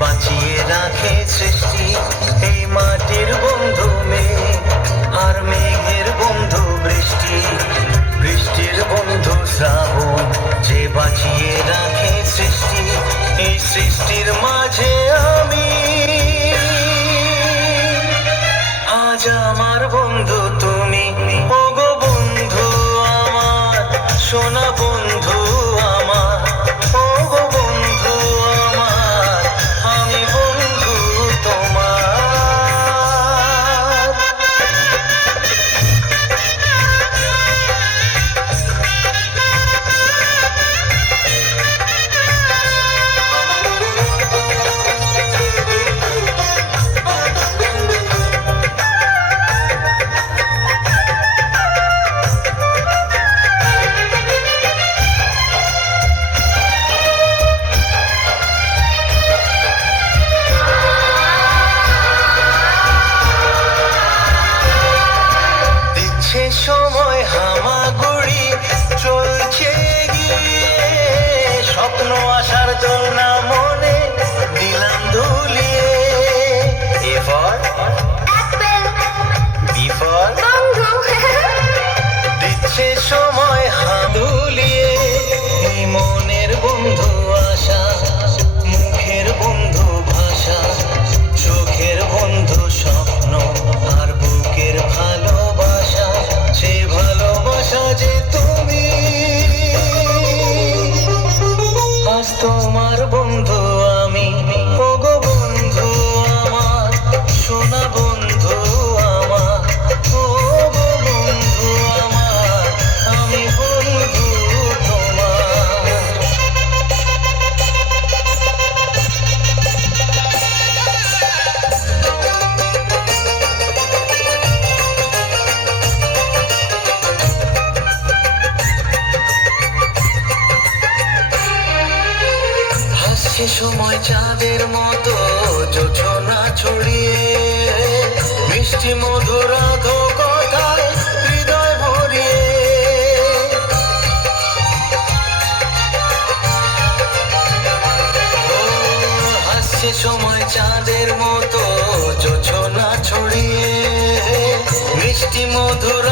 বাঁচিয়ে রাখে সৃষ্টি এই মাটির বন্ধু মেঘ আর মেঘের বন্ধু বৃষ্টি, বৃষ্টির বন্ধু শ্রাবণ, যে বাঁচিয়ে রাখে সৃষ্টি এই সৃষ্টির মাঝে আমি। আজ আমার বন্ধু তুমি, ওগো বন্ধু আমার, সোনা বন্ধু আমার, ওগো বন্ধু আমার, আমি বন্ধু তোমার। সময় হামাগুড়ি চলছে গিয়ে, স্বপ্ন আসার দোলনা মনে দিলাম দুলিয়ে। A for B for দিচ্ছে সময় হামদুলিয়ে এই মনের বন্ধু আশা, মুখের বন্ধু ভাষা, চোখের বন্ধু স্বপ্ন আর বুকের ভালোবাসা, সে ভালোবাসা যে তুমি। আজ তোমার বন্ধু আমি, ওগো বন্ধু আমার, সোনা বন্ধু আমার, ওগো বন্ধু আমার, আমি বন্ধু তোমার। হাসছে সময় চাঁদের মতো যোছনা ছড়িয়ে, মিষ্টি মধুর আধো কথায় হৃদয় ভরিয়ে। হাসছে সময় চাঁদের মতো যোছনা ছড়িয়ে, মিষ্টি মধুর